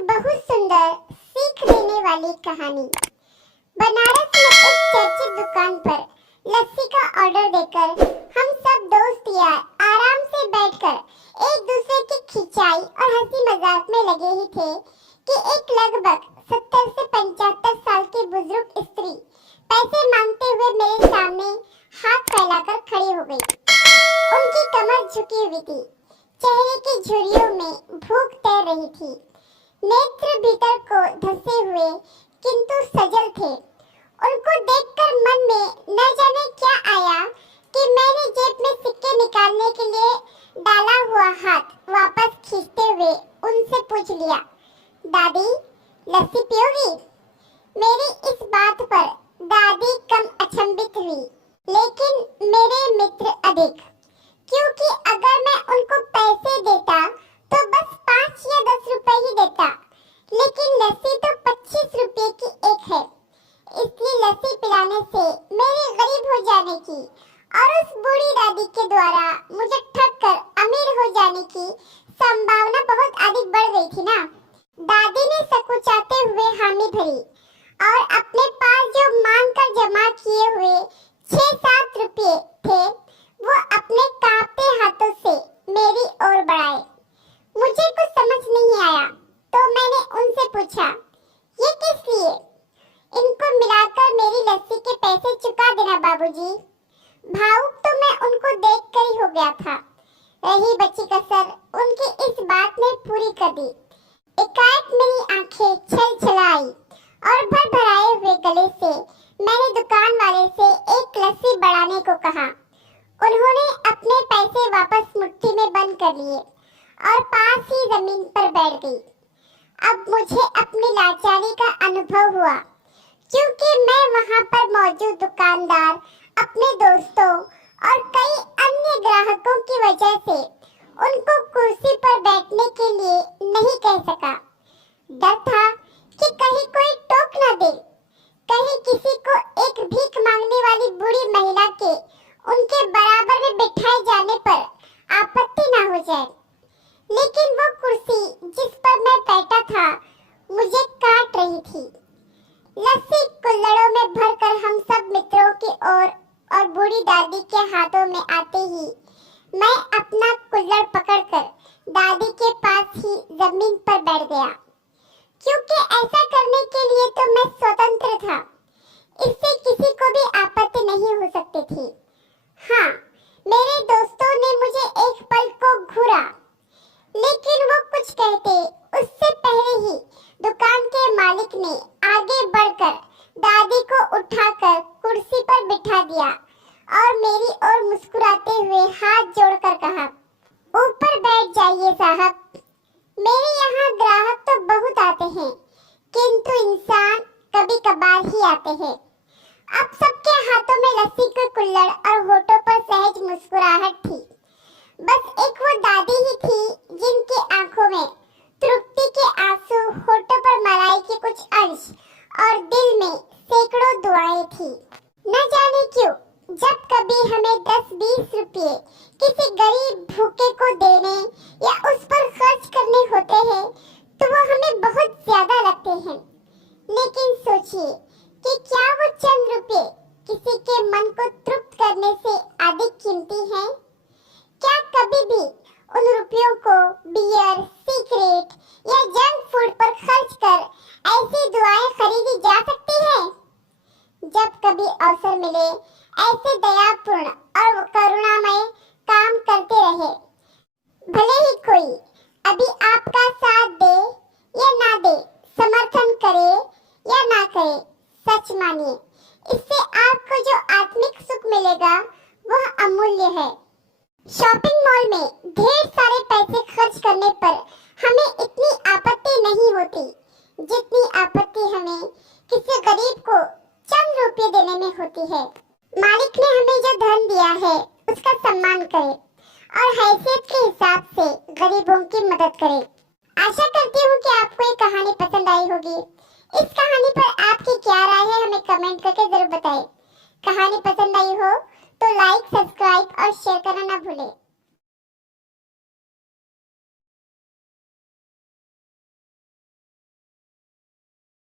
बहुत सुंदर सीख देने वाली कहानी। बनारस में एक चर्चित दुकान पर लस्सी का ऑर्डर देकर हम सब दोस्त यार आराम से बैठकर एक दूसरे की खिंचाई और हंसी मजाक में लगे ही थे कि एक लगभग 70 से 75 साल की बुजुर्ग स्त्री पैसे मांगते हुए मेरे सामने हाथ फैलाकर खड़ी हो गई। उनकी कमर झुकी हुई थी, चेहरे की झुर्रियों में भूख तैर रही थी, नेत्र भीतर को धंसे हुए किंतु सजल थे। उनको देखकर मन में न जाने क्या आया कि मैंने जेब में सिक्के निकालने के लिए डाला हुआ हाथ वापस खींचते हुए उनसे पूछ लिया, दादी लस्सी पियोगी? मेरी इस बात पर दादी कम अचंभित हुई, लेकिन मेरे मित्र अधिक, क्योंकि अगर मैं उनको पैसे देता तो बस 5 या 10 रुपए ही देता, लेकिन लस्सी तो 25 रुपए की एक है। इसलिए लस्सी पिलाने से मेरे गरीब हो जाने की और उस बूढ़ी दादी के द्वारा मुझे ठग कर अमीर हो जाने की संभावना बहुत अधिक बढ़ गई थी ना। दादी ने सकुचाते हुए हामी भरी और अपने पास जो मांग कर जमा किए हुए 6-7 रुपए थे वो अपने कांपते हाथों से मेरी ओर बढ़ाए। मुझे कुछ समझ नहीं आया तो मैंने उनसे पूछा, ये किस लिए? इनको मिलाकर मेरी लस्सी के पैसे चुका देना बाबूजी। भावुक तो मैं उनको देखकर ही हो गया था। रही बची कसर उनकी इस बात ने पूरी कर दी। एकाएक मेरी आंखें छलछलाई और भरभराए हुए गले से मैंने दुकान वाले से एक लस्सी बढ़ाने को कहा। उन्होंने अपने पैसे वापस मुट्ठी में बंद कर लिए और पास ही जमीन पर बैठ गई। अब मुझे अपनी लाचारी का अनुभव हुआ, क्योंकि मैं वहां पर मौजूद दुकानदार, अपने दोस्तों और कई अन्य ग्राहकों की वजह से उनको कुर्सी पर बैठने के लिए नहीं कह सका। डर था कि कहीं कोई टोक न दे, कहीं किसी को एक भीख मांगने वाली बूढ़ी महिला के उनके बराबर में बिठाए जाने पर आपत्ति न हो जाए। लेकिन वो कुर्सी जिस पर मैं बैठा था मुझे काट रही थी। लस्सी कुल्हड़ों में भरकर हम सब मित्रों की ओर और बूढ़ी दादी के हाथों में आते ही मैं अपना कुल्हड़ पकड़कर दादी के पास ही जमीन पर बैठ गया, क्योंकि ऐसा करने के लिए तो मैं स्वतंत्र था। इससे किसी को भी आपत्ति नहीं हो सकती थी। हाँ, मेरे दोस्तों ने मुझे एक पल को घूरा, लेकिन वो कुछ कहते उससे पहले ही दुकान के मालिक ने आगे बढ़कर दादी को उठाकर कुर्सी पर बिठा दिया और मेरी ओर मुस्कुराते हुए हाथ जोड़कर कहा, ऊपर बैठ जाइए साहब। मेरे यहाँ ग्राहक तो बहुत आते हैं, किंतु इंसान कभी कभार ही आते हैं। अब सबके हाथों में लस्सी के कुल्हड़ और होठों पर सहज मुस्कुराहट थी। बस एक वो दादी ही थी जिनकी आंखों में तृप्ति के आंसू, होठों पर मलाई के कुछ अंश और दिल में सैकड़ों दुआएं थी। न जाने क्यों जब कभी हमें 10-20 रुपये किसी गरीब भूखे को देने या उस पर खर्च करने होते हैं तो वो हमें बहुत ज्यादा लगते हैं। लेकिन सोचिए कि क्या वो चंद रुपये किसी के मन को तृप्त करने से अधिक कीमती हैं? क्या कभी भी उन रुपयों को बियर, सिगरेट या जंक फूड पर खर्च कर ऐसी दुआएं खरीदी जा सकती हैं? जब कभी अवसर मिले ऐसे दयापूर्ण और करुणामय काम करते रहे। भले ही कोई अभी आपका साथ दे या ना दे, समर्थन करे या ना करे, सच मानिए इससे आपको जो आत्मिक सुख मिलेगा वह अमूल्य है। शॉपिंग मॉल में ढेर सारे पैसे खर्च करने पर हमें इतनी आपत्ति नहीं होती जितनी आपत्ति हमें किसी गरीब को चंद रुपये देने में होती है। मालिक ने हमें जो धन दिया है उसका सम्मान करें और हैसियत के हिसाब से गरीबों की मदद करें। आशा करती हूँ